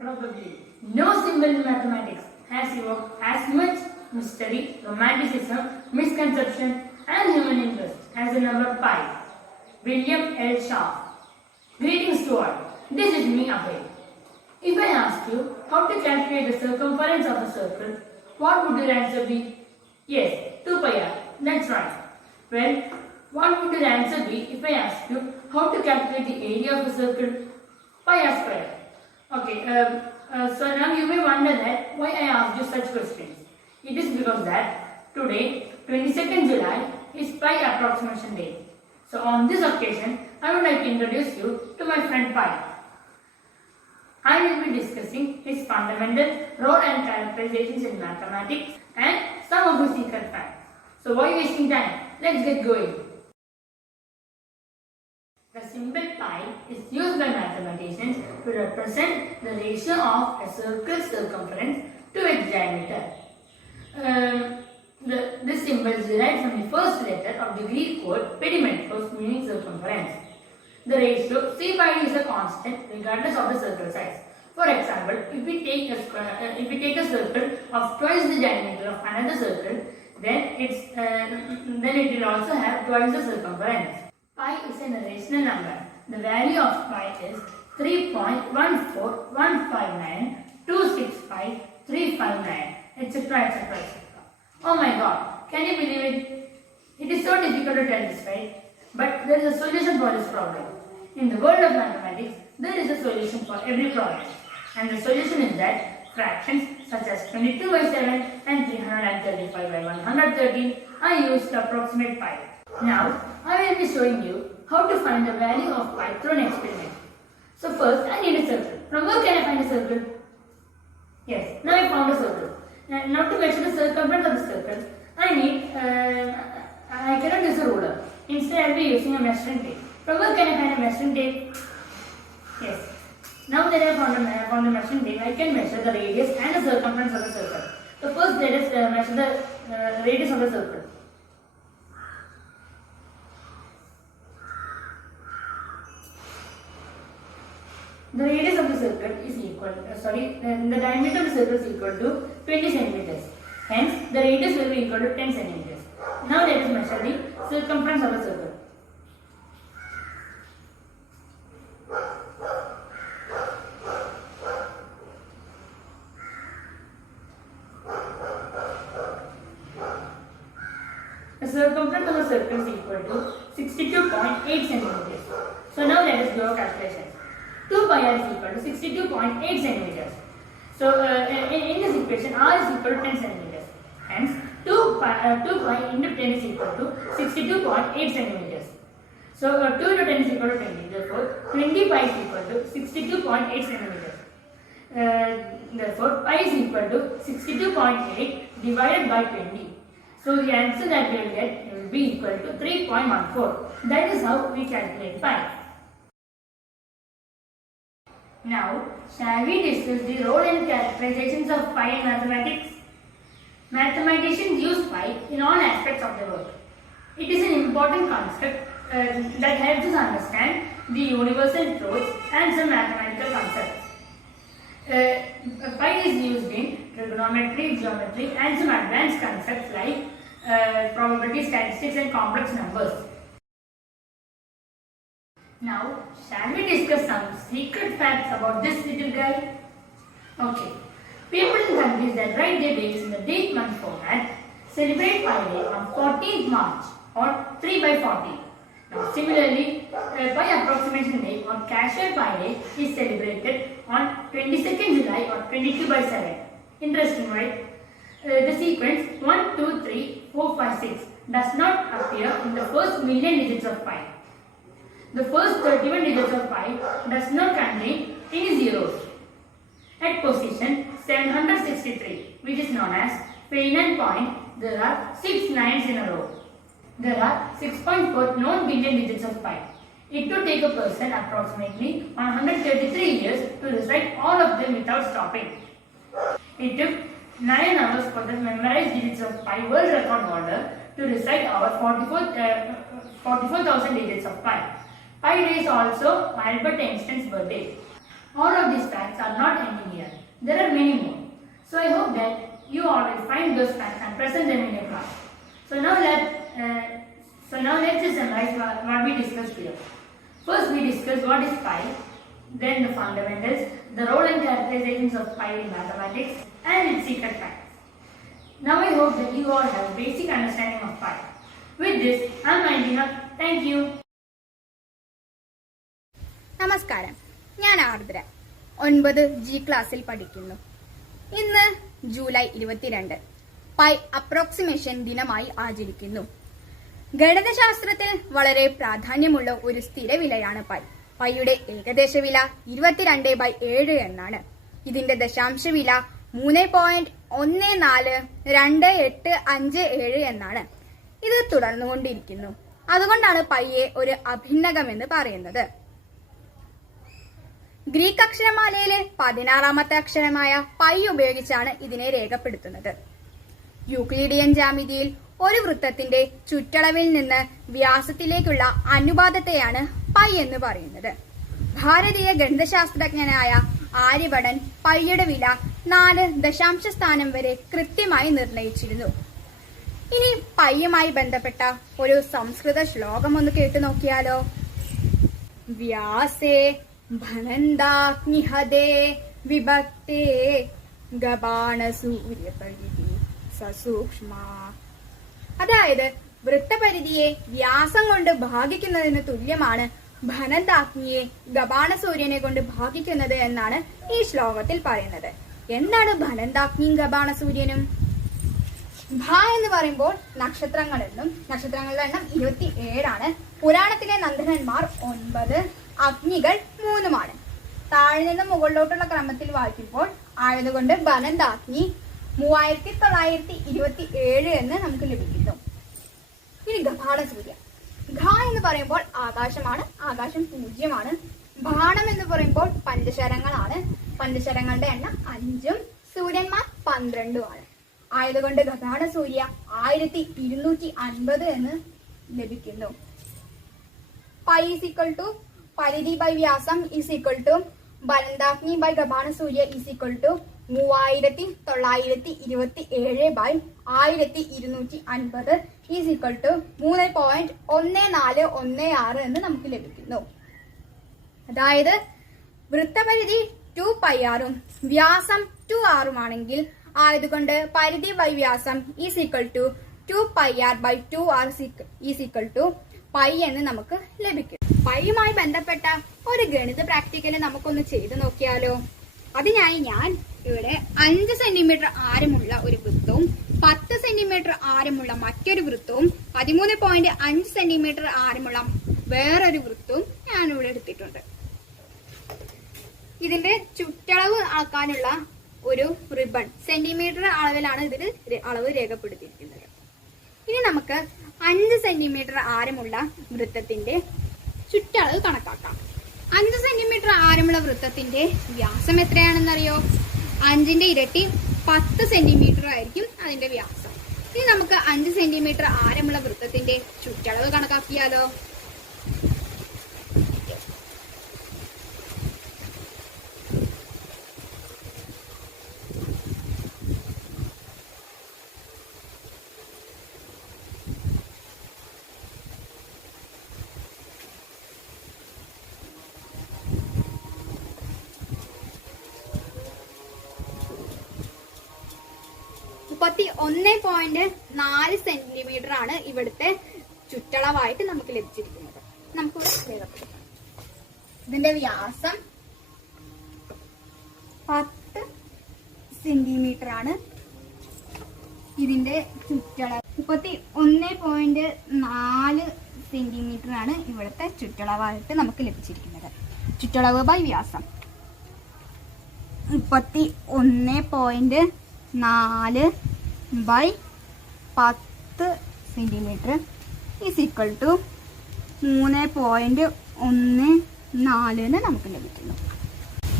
Probably no symbol in mathematics has evoked as much mystery, romanticism, misconception, and human interest as the number pi. William L. Shaw. Greetings to all. This is me, Abhay. If I ask you how to calculate the circumference of a circle, what would your answer be? Yes, 2 pi r. That's right. Well, what would your answer be if I ask you how to calculate the area of a circle? Pi r square. Okay, so now you may wonder that why I asked you such questions. It is because that today, 22nd July, is pi approximation day. So on this occasion, I would like to introduce you to my friend Pi. I will be discussing his fundamental role and characterizations in mathematics and some of his secret facts. So why wasting time? Let's get going. The symbol pi is used by mathematicians to represent the ratio of a circle's circumference to its diameter. This symbol is derived from the first letter of the Greek word perimetros, meaning circumference. The ratio c by d is a constant regardless of the circle size. For example, if we take a circle of twice the diameter of another circle, then it will also have twice the circumference. Pi is an irrational number. The value of pi is 3.14159265359, etc., etc., etc. Oh my god, can you believe it? It is so difficult to tell this, right? But there is a solution for this problem. In the world of mathematics, there is a solution for every problem. And the solution is that fractions such as 22 by 7 and 335 by 113 are used to approximate pi. Now, I will be showing you how to find the value of pi through an experiment. So first, I need a circle. From where can I find a circle? Yes, now I found a circle. Now to measure the circumference of the circle, I cannot use a ruler. Instead, I will be using a measuring tape. From where can I find a measuring tape? Yes. Now that I have found the measuring tape, I can measure the radius and the circumference of the circle. So first, let us measure the radius of the circle. The radius of the circle is equal, the diameter of the circle is equal to 20 centimeters. Hence, the radius will be equal to 10 centimeters. Now let us measure the circumference of the circle. The circumference of the circle is equal to 62.8 centimeters. So now let us do our calculations. 2 pi r is equal to 62.8 centimeters. So in this equation, r is equal to 10 centimeters. Hence, 2 pi into 10 is equal to 62.8 centimeters. So 2 into 10 is equal to 20. Therefore, 20 pi is equal to 62.8 centimeters. Therefore, pi is equal to 62.8 divided by 20. So the answer that we will get will be equal to 3.14. That is how we calculate pi. Now, shall we discuss the role and characterizations of pi in mathematics? Mathematicians use pi in all aspects of their work. It is an important concept that helps us understand the universal truths and some mathematical concepts. Pi is used in trigonometry, geometry, and some advanced concepts like probability, statistics, and complex numbers. Now, shall we discuss some secret facts about this little guy? Okay. People in countries that write their dates in the date month format celebrate Pi Day on 14th March or 3 by 40. Now, similarly, Pi approximation day or casual Pi Day is celebrated on 22nd July or 22 by 7. Interesting, right? The sequence 1, 2, 3, 4, 5, 6 does not appear in the first million digits of pi. The first 31 digits of pi does not contain any zeros. At position 763, which is known as Feynman point, there are 6 nines in a row. There are 6.4 known billion digits of pi. It would take a person approximately 133 years to recite all of them without stopping. It took 9 hours for the memorized digits of pi world record holder to recite our 44,000 digits of pi. Pi Day is also Albert Einstein's birthday. All of these facts are not ending here. There are many more. So I hope that you all will find those facts and present them in your class. So now let's just summarize what we discussed here. First we discussed what is pi, then the fundamentals, the role and characterizations of pi in mathematics, and its secret facts. Now I hope that you all have a basic understanding of pi. With this, I am winding up. Thank you. നമസ്കാരം, ഞാൻ ആർദ്ര 9G ക്ലാസ്സിൽ പഠിക്കുന്നു. ഇന്ന് July 22 pi approximation ദിനമായി ആചരിക്കുന്നു. ഗണിതശാസ്ത്രത്തിൽ വളരെ പ്രാധാന്യമുള്ള ഒരു സ്ഥിരവിലയാണ് പൈ. പൈയുടെ ഏകദേശ വില 22/7 എന്നാണ്. ഇതിന്റെ ദശാംശ വില 3.142857 എന്നാണ്. ഇത് തുടർന്നുകൊണ്ടിരിക്കുന്നു. അതുകൊണ്ടാണ് പൈയെ ഒരു അഭിന്നകമെന്ന് പറയുന്നത്. ഗ്രീക്ക് അക്ഷരമാലയിലെ 16ാമത്തെ അക്ഷരമായ പൈ ഉപയോഗിച്ചാണ് ഇതിനെ രേഖപ്പെടുത്തുന്നത്. യൂക്ലിഡിയൻ ജ്യാമിതിയിൽ ഒരു വൃത്തത്തിന്റെ ചുറ്റളവിൽ നിന്ന് വ്യാസത്തിലേക്കുള്ള അനുപാതത്തെയാണ് പൈ എന്ന് പറയുന്നത്. ഭാരതീയ ഗണിതശാസ്ത്രജ്ഞനായ ആര്യഭടൻ പൈയുടെ വില 4 ദശാംശ സ്ഥാനം വരെ കൃത്യമായി നിർണയിച്ചിരുന്നു. ഇനി പൈയുമായി ബന്ധപ്പെട്ട ഒരു സംസ്കൃത ശ്ലോകം ഒന്ന് കേട്ടു നോക്കിയാലോ. വ്യാസേ ഭനന്താഗ്നിഹതേ വിഭക്തേ ഗബാണസൂര്യപരിധി സസൂക്ഷ്മ. അതായത് വൃത്തപരിധിയെ വ്യാസം കൊണ്ട് ഭാഗിക്കുന്നതിന് തുല്യമാണ് ഭനന്താഗ്നിയെ ഗബാണസൂര്യനെ കൊണ്ട് ഭാഗിക്കുന്നത് എന്നാണ് ഈ ശ്ലോകത്തിൽ പറയുന്നത്. എന്താണ് ഭനന്താഗ്നിയും ഗബാണസൂര്യനും? ഭ എന്ന് പറയുമ്പോൾ നക്ഷത്രങ്ങളെന്നും, നക്ഷത്രങ്ങളുടെ എണ്ണം 27 പുരാണത്തിലെ നന്ദനന്മാർ 9, അഗ്നികൾ 3. താഴെ നിന്ന് മുകളിലോട്ടുള്ള ക്രമത്തിൽ വായിക്കുമ്പോൾ ആയതുകൊണ്ട് ഭനന്താഗ്നി 3927 എന്ന് നമുക്ക് ലഭിക്കുന്നു. ഇനി ഗബാണസൂര്യ. ഘ എന്ന് പറയുമ്പോൾ ആകാശമാണ്, ആകാശം 0. ബാണം എന്ന് പറയുമ്പോൾ പഞ്ചശരങ്ങളാണ്, പഞ്ചശരങ്ങളുടെ എണ്ണം 5, സൂര്യന്മാർ 12 ആയതുകൊണ്ട് ഗബാണസൂര്യ 1250 എന്ന് ലഭിക്കുന്നു. പൈ ഈസ് ഈക്വൽ ടു പരിധി ബൈ വ്യാസം ഈസ് ഈക്വൽ ടു ഭനന്താഗ്നി ബൈ ഗബാണസൂര്യ is equal to 3927/1250 is equal to 3.1416 എന്ന് നമുക്ക് ലഭിക്കുന്നു. അതായത് വൃത്തപരിധി 2πr വ്യാസം 2r ആണെങ്കിൽ ആയതുകൊണ്ട് പരിധി ബൈ വ്യാസം is equal to 2πr/2r is equal to pi എന്ന് നമുക്ക് ലഭിക്കും. പൈയുമായി ബന്ധപ്പെട്ട ഒരു ഗണിത പ്രാക്ടിക്കല് നമുക്കൊന്ന് ചെയ്തു നോക്കിയാലോ. അതിനായി ഞാൻ ഇവിടെ 5 സെന്റിമീറ്റർ ആരമുള്ള ഒരു വൃത്തവും 10 സെന്റിമീറ്റർ ആരമുള്ള മറ്റൊരു വൃത്തവും 13.5 സെന്റിമീറ്റർ ആരമുള്ള വേറൊരു വൃത്തവും ഞാൻ ഇവിടെ എടുത്തിട്ടുണ്ട്. ഇതിന്റെ ചുറ്റളവ് ആക്കാനുള്ള ഒരു റിബൺ സെന്റിമീറ്റർ അളവിലാണ് ഇതിൽ അളവ് രേഖപ്പെടുത്തിയിരിക്കുന്നത്. ഇനി നമുക്ക് 5 സെന്റിമീറ്റർ ആരമുള്ള വൃത്തത്തിന്റെ ചുറ്റളവ് കണക്കാക്കാം. 5 സെന്റിമീറ്റർ ആരമുള്ള വൃത്തത്തിന്റെ വ്യാസം എത്രയാണെന്നറിയോ? 5ന്റെ ഇരട്ടി 10 സെന്റിമീറ്റർ ആയിരിക്കും അതിന്റെ വ്യാസം. ഇനി നമുക്ക് 5 സെന്റിമീറ്റർ ആരമുള്ള വൃത്തത്തിന്റെ ചുറ്റളവ് കണക്കാക്കിയാലോ. മുപ്പത്തി 1.4 സെന്റിമീറ്റർ ആണ് ഇവിടുത്തെ ചുറ്റളവായിട്ട് നമുക്ക് ലഭിച്ചിരിക്കുന്നത്. നമുക്ക് രേഖപ്പെടുത്താം. ഇതിന്റെ വ്യാസം 10 സെന്റിമീറ്റർ ആണ്. ഇതിന്റെ ചുറ്റളവ് 31.4 സെന്റിമീറ്റർ ആണ് ഇവിടുത്തെ ചുറ്റളവായിട്ട് നമുക്ക് ലഭിച്ചിരിക്കുന്നത്. ചുറ്റളവ് ബൈ വ്യാസം 31.4/10 സെന്റിമീറ്റർ ഈസ് ഈക്വൽ ടു 3.14 എന്ന് നമുക്ക് ലഭിക്കുന്നു.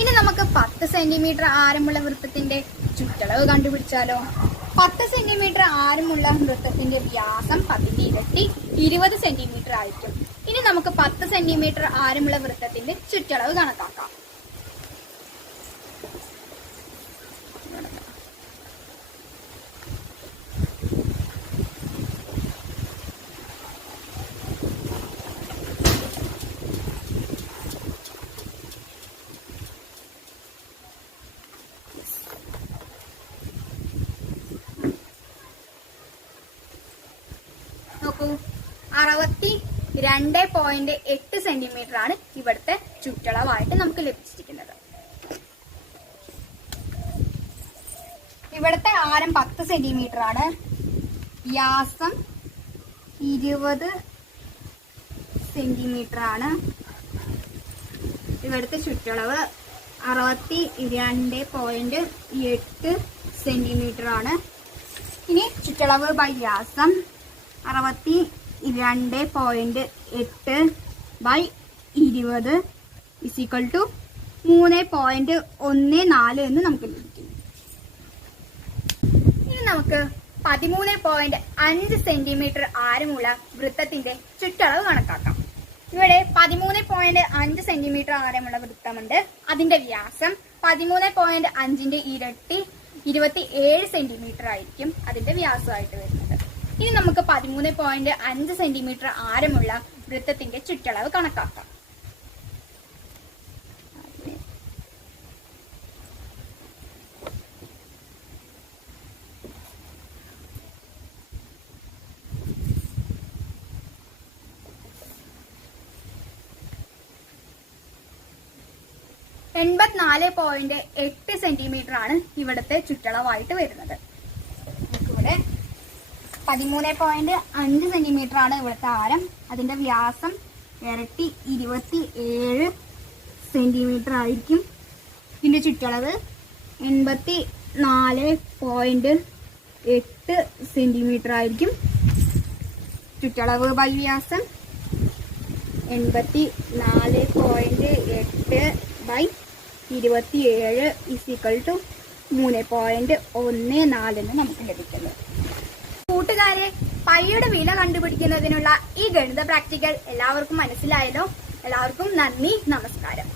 ഇനി നമുക്ക് 10 സെന്റിമീറ്റർ ആരമുള്ള വൃത്തത്തിന്റെ ചുറ്റളവ് കണ്ടുപിടിച്ചാലോ. 10 സെന്റിമീറ്റർ ആരമുള്ള വൃത്തത്തിന്റെ വ്യാസം 10ന്റെ ഇരട്ടി 20 സെന്റിമീറ്റർ ആയിരിക്കും. ഇനി നമുക്ക് 10 സെന്റിമീറ്റർ ആരമുള്ള വൃത്തത്തിന്റെ ചുറ്റളവ് കണക്കാക്കാം. നോക്കൂ, 62.8 സെന്റിമീറ്റർ ആണ് ഇവിടുത്തെ ചുറ്റളവായിട്ട് നമുക്ക് ലഭിച്ചിരിക്കുന്നത്. ഇവിടുത്തെ ആരം 10 സെന്റിമീറ്റർ ആണ്, വ്യാസം 20 സെന്റിമീറ്റർ ആണ്. ഇവിടുത്തെ ചുറ്റളവ് 62.8 സെന്റിമീറ്റർ ആണ്. ഇനി ചുറ്റളവ് ബൈ വ്യാസം 62.8 ബൈ 20 = 3.14 എന്ന് നമുക്ക് ലഭിക്കും. ഇനി നമുക്ക് 13.5 സെന്റിമീറ്റർ ആരമുള്ള വൃത്തത്തിന്റെ ചുറ്റളവ് കണക്കാക്കാം. ഇവിടെ 13.5 സെന്റിമീറ്റർ ആരമുള്ള വൃത്തമുണ്ട്. അതിന്റെ വ്യാസം 13.5ന്റെ ഇരട്ടി 27 സെന്റിമീറ്റർ ആയിരിക്കും അതിന്റെ വ്യാസമായിട്ട് വരുന്നത്. ഇനി നമുക്ക് 13.5 സെന്റിമീറ്റർ ആരമുള്ള വൃത്തത്തിന്റെ ചുറ്റളവ് കണക്കാക്കാം. .8 സെന്റിമീറ്റർ ആണ് ഇവിടുത്തെ ചുറ്റളവായിട്ട് വരുന്നത്. ഇവിടെ 13.5 സെന്റിമീറ്റർ ആണ് ഇവിടുത്തെ ആരം. അതിന്റെ വ്യാസം ഇരട്ടി 27 സെന്റിമീറ്റർ ആയിരിക്കും. ഇതിന്റെ ചുറ്റളവ് 84.8 സെന്റിമീറ്റർ ആയിരിക്കും. ചുറ്റളവ് ബൈ വ്യാസം 84.8 ബൈ 27 = 3.14 എന്ന് നമുക്ക് ലഭിക്കുന്നത്. കൂട്ടുകാരെ, പൈയുടെ വില കണ്ടുപിടിക്കുന്നതിനുള്ള ഈ ഗണിത പ്രാക്ടിക്കൽ എല്ലാവർക്കും മനസ്സിലായല്ലോ. എല്ലാവർക്കും നന്ദി, നമസ്കാരം.